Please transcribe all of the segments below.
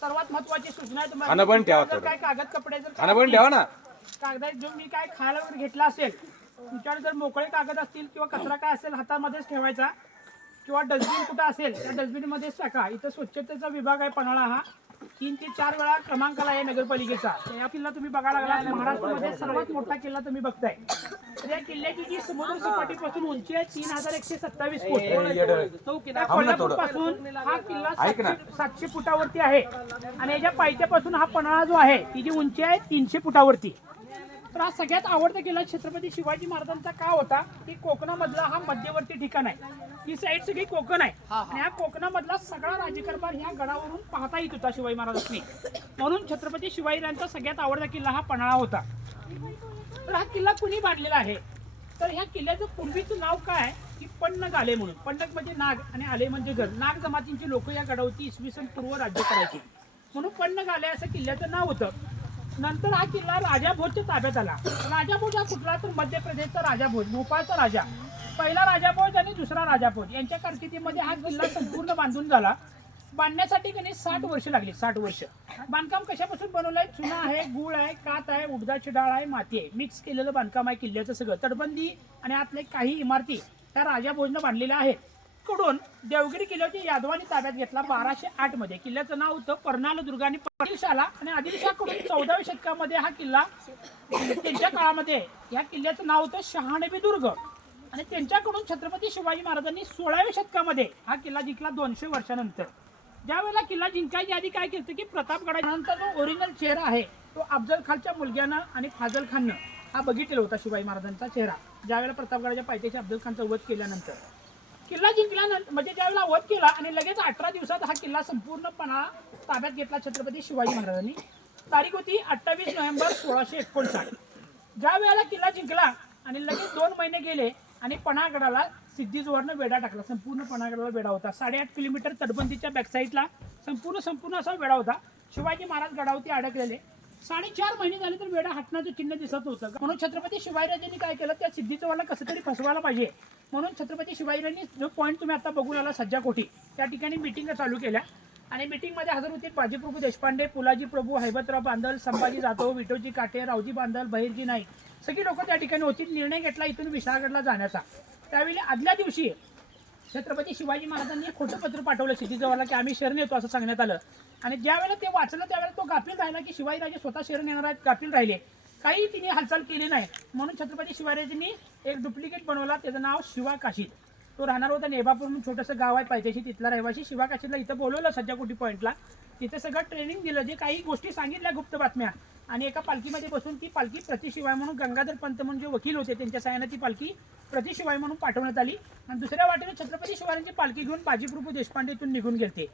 सर्वात महत्वाची सूचना आहे खाणं पण ठेवा जर काय कागद कपडे जर खाणं पण ठेवा ना. कागदात जो मी काय खायला वगैरे घेतला असेल तुमच्याकडे जर मोकळे कागद असतील किंवा कचरा काय असेल हातामध्येच ठेवायचा किंवा डस्टबिन कुठं असेल त्या डस्टबिन मध्येच टाका. इथं स्वच्छतेचा विभाग आहे पन्हाळा हा 3 ते 4 वेळा क्रमांकाला आहे नगरपालिकेचा. या किल्ला तुम्ही बघायला लागला महाराष्ट्रामध्ये सर्वात मोठा किल्ला तुम्ही बघताय. तर या किल्ल्याची जी समुद्र सपाटीपासून उंची आहे 3127 फूट. कोल्हापूरपासून हा किल्ला 700 फुटावरती आहे आणि याच्या पायथ्यापासून हा पन्हाळा जो आहे ती जी उंची आहे 300 फुटावरती. तर हा सगळ्यात आवडता किल्ला छत्रपती शिवाजी महाराजांचा का होता की कोकणामधला हा मध्यवर्ती ठिकाण आहे. ही साईड सगळी कोकण आहे आणि या कोकणामधला सगळा राज्यकारभार ह्या गडावरून पाहता येत होता शिवाजी महाराजांनी. म्हणून छत्रपती शिवाजीराजांचा सगळ्यात आवडता किल्ला हा पन्हाळा होता. तर हा किल्ला कुणी बांधलेला आहे तर ह्या किल्ल्याचं पूर्वीचं नाव काय की पन्नग आले म्हणून. पन्नग म्हणजे नाग आणि आले म्हणजे घर. नाग जमातींची लोक या गडावरती इसवी सन पूर्व राज्य करायची म्हणून पन्नग आले असं किल्ल्याचं नाव होतं. नंतर हा किल्ला राजा भोजच्या ताब्यात आला. राजा भोज हा कुठला तर मध्य प्रदेशचा राजा भोज, भोपाळचा राजा. पहिला राजा भोज आणि दुसरा राजा भोज यांच्या कारकिर्दीमध्ये हा किल्ला संपूर्ण बांधून झाला. बांधण्यासाठी कधी 60 वर्ष लागली. 60 वर्ष. बांधकाम कशापासून बनवलंय? चुना आहे, गुळ आहे, कात आहे, उडदाची डाळ आहे, माती आहे, मिक्स केलेलं बांधकाम आहे किल्ल्याचं सगळं. तटबंदी आणि आतले काही इमारती त्या राजा भोजनं बांधलेल्या आहेत. कडून देवगिरी किल्ल्याची यादवानी ताब्यात घेतला 1208 मध्ये. किल्ल्याचं नाव होतं परनाल दुर्ग आणि आदिलशाला आणि आदिलशाकडून 14व्या शतकामध्ये हा किल्ला त्यांच्या काळामध्ये या किल्ल्याचं नाव होतं शहानबी दुर्ग आणि त्यांच्याकडून छत्रपती शिवाजी महाराजांनी 16व्या शतकामध्ये हा किल्ला जिंकला 200 वर्षानंतर. ज्या वेळेला किल्ला जिंकायच्या आधी काय केलं की प्रतापगडानंतर जो ओरिजिनल चेहरा आहे तो अफजल खानच्या मुलग्यानं आणि फाजल खाननं हा बघितलेला होता शिवाजी महाराजांचा चेहरा. ज्यावेळेला प्रतापगडाच्या पायथ्याशी अफजल खानचा वध केल्यानंतर किल्ला जिंकल्यानंतर म्हणजे ज्यावेळेला वध केला आणि लगेच 18 दिवसात हा किल्ला संपूर्णपणा ताब्यात घेतला छत्रपती शिवाजी महाराजांनी. तारीख होती 28 नोव्हेंबर 1659. ज्या वेळेला किल्ला जिंकला आणि लगेच 2 महिने गेले आणि पन्हाळगडाला सिद्धीजवळनं वेढा टाकला. संपूर्ण पन्हाळगडाला वेढा होता. 8.5 किलोमीटर तटबंदीच्या बॅकसाईडला संपूर्ण असा वेढा होता. शिवाजी महाराज गडावरती अडकलेले 4.5 महिने झाले तर वेढा हटण्याचं चिन्ह दिसत होतं. म्हणून छत्रपती शिवाजीराजांनी काय केलं त्या सिद्धीजवळला कसं तरी फसवायला पाहिजे म्हणून छत्रपती शिवाजीराजांनी जो पॉईंट तुम्ही आता बघून आला सज्जाकोठी त्या ठिकाणी मिटिंग चालू केल्या आणि मिटिंगमध्ये हजर होते बाजीप्रभू देशपांडे, पुलाजी प्रभू, हैबतराव बांदल, संभाजी जाधव, विठोजी काटे, रावजी बांदल, बहिरजी नाईक सगळी लोक त्या ठिकाणी होती. निर्णय घेतला इथून विशाळगडला जाण्याचा. त्यावेळी आदल्या दिवशी छत्रपती शिवाजी महाराजांनी एक खोटं पत्र पाठवलं सिद्धीजवळला की आम्ही शरण येतो असं सांगण्यात आलं आणि ज्यावेळेला ते वाचलं त्यावेळेला तो गाफील राहिला की शिवाजीराजे स्वतः शरण येणार आहेत. गाफील राहिले. काही तिने हालचाल केली नाही म्हणून छत्रपती शिवाजीराजांनी एक डुप्लिकेट बनवला. त्याचं नाव शिवा काशीद. तो राहणार होता नेबापूर म्हणून छोटंसं गाव आहे पायथ्याशी. तिथला रहिवासी शिवा काशीदला इथं बोलवलं सज्जाकोटी पॉईंटला. तिथे सगळं ट्रेनिंग दिलं. जे काही गोष्टी सांगितल्या गुप्त बातम्या आणि एका पालखीमध्ये बसून ती पालखी प्रतिशिवाय म्हणून गंगाधर पंत म्हणून जे वकील होते त्यांच्या सहाय्याने ती पालखी प्रतिशिवाय म्हणून पाठवण्यात आली आणि दुसऱ्या वाटेने छत्रपती शिवाजींची पालखी घेऊन बाजीप्रभू देशपांडे इथून निघून गेले.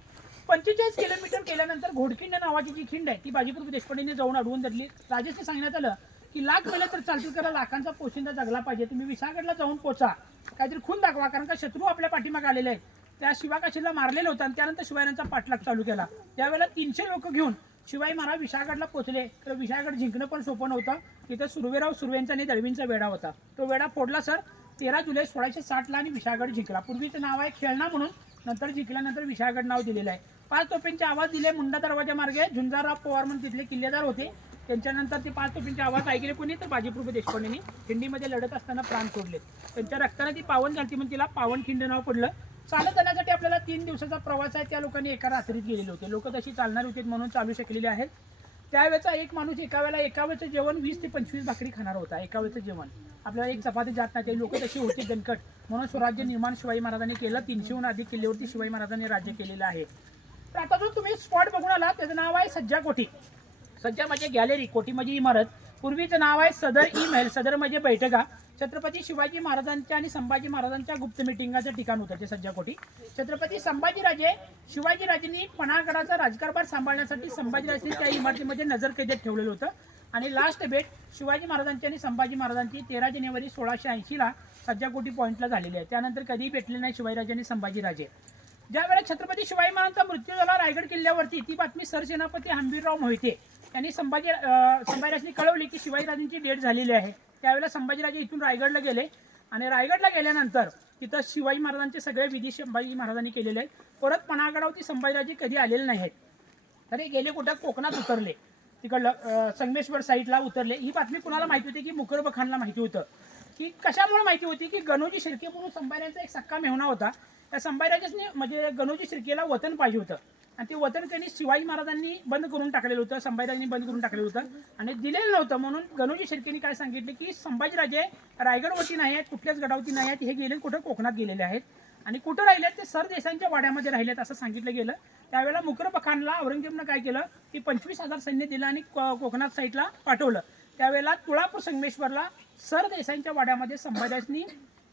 45 किलोमीटर केल्यानंतर घोडखिंड नावाची जी खिंड आहे ती बाजीप्रभू देशपांडेने जाऊन अडवून धरली. राजेशने सांगण्यात आलं की लाख मेलं तर चालतील करा लाखांचा पोशिंदा जगला पाहिजे. तुम्ही विशाळगडला जाऊन पोचा काहीतरी खून दाखवा कारण का शत्रू आपल्या पाठीमागे आलेले आहेत. त्या शिवाकाशीला मारलेलं होतं आणि त्यानंतर शिवायांचा पाठलाग चालू केला. त्यावेळेला 300 लोक घेऊन शिवाजी महाराज विशाळगडला पोहोचले. तर विशाळगड जिंकणं पण सोपं नव्हतं. तिथे सुर्वेराव सुर्वेंचा आणि दळवींचा वेढा होता. तो वेढा फोडला सर 13 जुलै 1660ला आणि विशाळगड जिंकला. पूर्वीचं नाव आहे खेळणा म्हणून नंतर जिंकल्यानंतर विशाळगड नाव दिलेलं आहे. 5 तोफेंचे आवाज दिले. मुंडा दरवाजा मार्गे झुंजारराव पवार म्हणून तिथले किल्लेदार होते. त्यांच्यानंतर ते 5 तोफेंचे आवाज ऐकले कोणी तर बाजीप्रभू देशपांडेंनी खिंडीमध्ये लढत असताना प्राण सोडले. त्यांच्या रक्ताने ती पावन झाली म्हणून तिला पावनखिंड नाव पडलं. चालत जाण्यासाठी आपल्याला 3 दिवसाचा प्रवास आहे. त्या लोकांनी एका रात्रीत गेलेले होते. लोक तशी चालणार होते म्हणून चालू शकलेले आहेत. त्यावेळेचा एक माणूस एका वेळेचं जेवण 20 ते 25 भाकरी खाणार होता. एका वेळेचं जेवण आपल्याला एक चपाती जात नाही. ते लोक तशी होते दणकट म्हणून स्वराज्य निर्माण शिवाजी महाराजांनी केलं. 300हून अधिक किल्ल्यावरती शिवाजी महाराजांनी राज्य केलेलं आहे. तर आता जो तुम्ही स्पॉट बघून आला त्याचं नाव आहे सज्जाकोठी. सज्जा म्हणजे गॅलरी, कोठी म्हणजे इमारत. पूर्वीचं नाव आहे सदर ई महल. सदर म्हणजे बैठका. छत्रपती शिवाजी महाराजांच्या आणि संभाजी महाराजांच्या गुप्त मिटिंगाचं ठिकाण होतं ते सज्जाकोठी. छत्रपती संभाजीराजे शिवाजीराजेंनी पन्हाळगडाचा राजकारभार सांभाळण्यासाठी संभाजीराजेंनी त्या इमारतीमध्ये नजरकैदेत ठेवलेलं होतं आणि लास्ट भेट शिवाजी महाराजांची आणि संभाजी महाराजांची 13 जानेवारी 1680ला सज्जाकोठी पॉईंटला झालेली आहे. त्यानंतर कधीही भेटले नाही शिवाजीराजे आणि संभाजीराजे. ज्यावेळेला छत्रपती शिवाजी महाराजांचा मृत्यू झाला रायगड किल्ल्यावरती ती बातमी सरसेनापती हंबीरराव मोहिते यांनी संभाजीराजांनी कळवली की शिवाजीराजांची डेट झालेली आहे. त्यावेळेला संभाजीराजे इथून रायगडला गेले आणि रायगडला गेल्यानंतर तिथं शिवाजी महाराजांचे सगळे विधी संभाजी महाराजांनी केलेले आहेत. परत पन्हाळगडावरती संभाजीराजे कधी आलेले नाही आहेत. तर हे गेले कुठं कोकणात उतरले, तिकडलं संगमेश्वर साईडला उतरले. ही बातमी कुणाला माहिती होती की मुकरब खानला माहिती होतं. की कशामुळे माहिती होती की गणोजी शिर्के म्हणून संभाजीचा एक सक्का मेहुणा होता. त्या संभाजीराजेने म्हणजे गणोजी शिर्केला वतन पाहिजे होतं आणि ते वतन त्यांनी शिवाजी महाराजांनी बंद करून टाकलेलं होतं, संभाजीराजांनी बंद करून टाकलेलं होतं आणि दिलेलं नव्हतं. म्हणून गणोजी शिर्केने काय सांगितले की संभाजीराजे रायगडवरती नाही आहेत, कुठल्याच गडावरती नाही आहेत, हे गेले कुठं कोकणात गेलेले आहेत आणि कुठं राहिलेत ते सरदेशांच्या वाड्यामध्ये राहिलेत असं सांगितलं गेलं. त्यावेळेला मुकरब खानला औरंगजेबनं काय केलं की 25,000 सैन्य दिलं आणि कोकणात साईडला पाठवलं. त्यावेळेला तुळापूर संगमेश्वरला सरदेशांच्या वाड्यामध्ये संभाजीराजांनी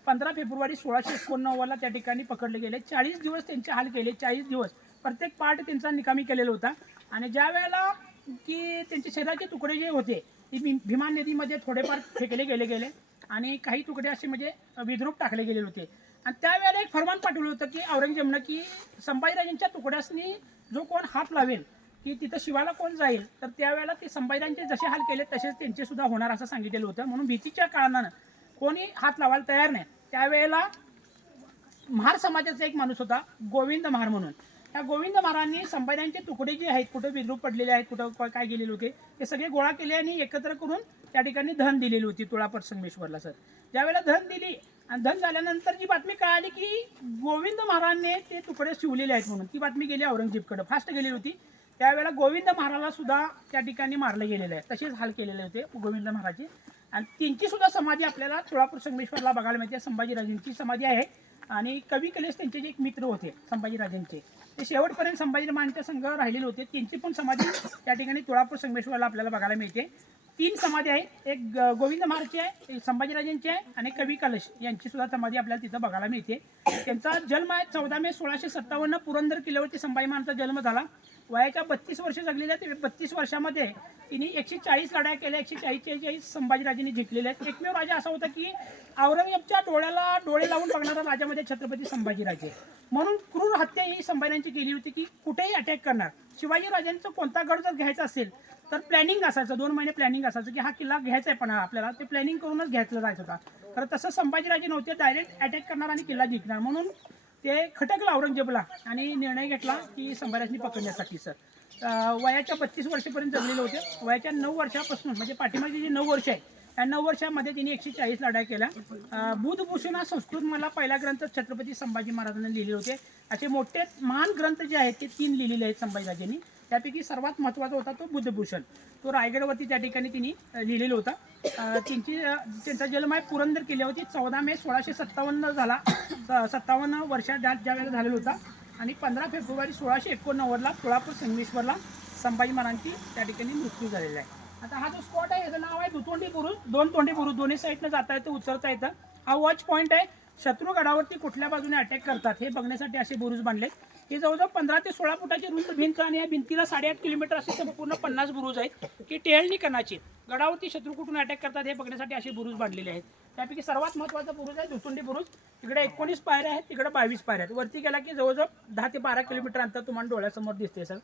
15 फेब्रुवारी 1689 त्या ठिकाणी पकडले गेले. 40 दिवस त्यांचे हाल केले. 40 दिवस प्रत्येक पार्ट त्यांचा निकामी केलेला होता आणि ज्या वेळेला की त्यांचे शरीराचे तुकडे जे होते ते भीमा नदीमध्ये थोडेफार फेकले गेले आणि काही तुकडे असे म्हणजे विद्रूप टाकले गेलेले होते. आणि त्यावेळेला एक फरमान पाठवलं होतं की औरंगजेबनं की संभाजीराजांच्या तुकड्यासनी जो कोण हात लावेल की तिथं शिवाला कोण जाईल तर त्यावेळेला ते संभाजीराजांचे जसे हाल केले तसेच त्यांचे सुद्धा होणार असं सांगितलेलं होतं. म्हणून भीतीच्या कारणानं कोणी हात लावायला तयार नाही. त्यावेळेला महार समाजाचा एक माणूस होता गोविंद महार म्हणून. त्या गोविंद महाराजांनी संभाजीराजांचे तुकडे जे आहेत कुठं विद्रूप पडलेले आहेत, कुठं काय गेलेले होते ते सगळे गोळा केले आणि एकत्र करून त्या ठिकाणी धन दिलेली होती तुळापूर संगमेश्वरला. सर ज्यावेळेला धन दिली आणि धन झाल्यानंतर जी बातमी कळाली की गोविंद महाराजांनी ते तुकडे शिवलेले आहेत म्हणून ती बातमी गेली औरंगजेबकडे, फास्ट गेलेली होती. त्यावेळेला गोविंद महाराजला सुद्धा त्या ठिकाणी मारले गेलेले आहे, तसेच हाल केलेले होते गोविंद महाराजचे. आणि त्यांची सुद्धा समाधी आपल्याला तुळापूर संगमेश्वरला बघायला मिळते. संभाजीराजांची समाधी आहे आणि कवी कलेश त्यांचे जे एक मित्र होते संभाजीराजांचे, ते शेवटपर्यंत संभाजीराजांच्या संघ राहिलेले होते. त्यांची पण समाधी त्या ठिकाणी तुळापूर संगमेश्वरला आपल्याला बघायला मिळते. 3 समाधी आहे, एक गोविंद महाराजची आहे, एक संभाजीराजांची आहे आणि कवी कलश यांची सुद्धा समाधी आपल्याला तिथं बघायला मिळते. त्यांचा जन्म आहे 14 मे 1657 पुरंदर किल्ल्यावरती संभाजी महाराजांचा जन्म झाला. वयाच्या 32 वर्ष जगलेल्या 32 वर्षामध्ये तिने 140 लढाया केल्या, 140 संभाजीराजांनी जिंकलेल्या आहेत. एकमेव राजा असा होता की औरंगजेबच्या डोळ्याला डोळे लावून बघणारा राजामध्ये छत्रपती संभाजीराजे. म्हणून क्रूर हत्या ही संभाजीराजांची केली होती की कुठेही अटॅक करणार. शिवाजी राजांचा कोणता गड जर घ्यायचा असेल तर प्लॅनिंग असायचं, 2 महिने प्लॅनिंग असायचं की हा किल्ला घ्यायचा आहे पण आपल्याला ते प्लॅनिंग करूनच घ्यायचं जायचं होता. तर तसं संभाजीराजे नव्हते, डायरेक्ट अटॅक करणार आणि किल्ला जिंकणार. म्हणून ते खटकलं औरंगजेबला आणि निर्णय घेतला की संभाजीराजांनी पकडण्यासाठी. सर वयाच्या 32 वर्षापर्यंत जगलेले होते. वयाच्या 9 वर्षापासून म्हणजे पाठीमागे जे 9 वर्ष आहे त्या 9 वर्षामध्ये तिने 140 लढाई केल्या. बुधभूषण हा संस्कृत मला पहिला ग्रंथ छत्रपती संभाजी महाराजांनी लिहिले होते. असे मोठे महान ग्रंथ जे आहेत ते 3 लिहिलेले आहेत संभाजीराजांनी. त्यापैकी सर्वात महत्त्वाचा होता तो बुद्धभूषण. तो रायगडवरती त्या ठिकाणी तिने लिहिलेला होता. त्यांचा जन्म आहे पुरंदर किल्ल्यावरती 14 मे 1657 झाला. 57 वर्षात ज्या वेळेला झालेला होता आणि 15 फेब्रुवारी 1689ला तुळापूर संगमेश्वरला संभाजी महाराजांची त्या ठिकाणी मृत्यू झालेला आहे. आता हा जो स्पॉट आहे याचं नाव आहे दुतोंडी बुरुज. 2 तोंडी बुरुज, दोन्ही साईडनं जाता येतं, उतरता येतं. हा वॉच पॉईंट आहे. शत्रू गडावरती कुठल्या बाजूने अटॅक करतात हे बघण्यासाठी असे बुरुज बांधलेत. हे जवळजवळ 15 ते 16 फुटाची रुंद भिंत आणि या भिंतीला 8.5 किलोमीटर असे संपूर्ण 50 बुरुज आहेत की टेहळणी कणाची. गडावरती शत्रू कुठून अटॅक करतात हे बघण्यासाठी असे बुरुज बांधलेले आहेत. त्यापैकी सर्वात महत्त्वाचा बुरुज आहे दुतोंडी बुरुज. तिकडे 19 पायऱ्या आहेत, तिकडे 22 पायऱ्या आहेत. वरती गेला की जवळजवळ 10 ते 12 किलोमीटर अंतर तुम्हाला डोळ्यासमोर दिसते. सर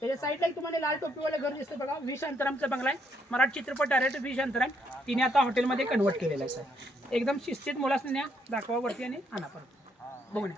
त्याच्या साईडला एक तुम्हाला लाल टोपीवाले घर दिसते बघा, 20 अंतरामचा बंगला आहे. मराठी चित्रपट डायरेक्ट 20 अंतराम तिने आता हॉटेलमध्ये कन्वर्ट केलेलं आहे. सर एकदम शिस्तीत मुलासने न्या, दाखवा वरती आणि आणा परत बघून.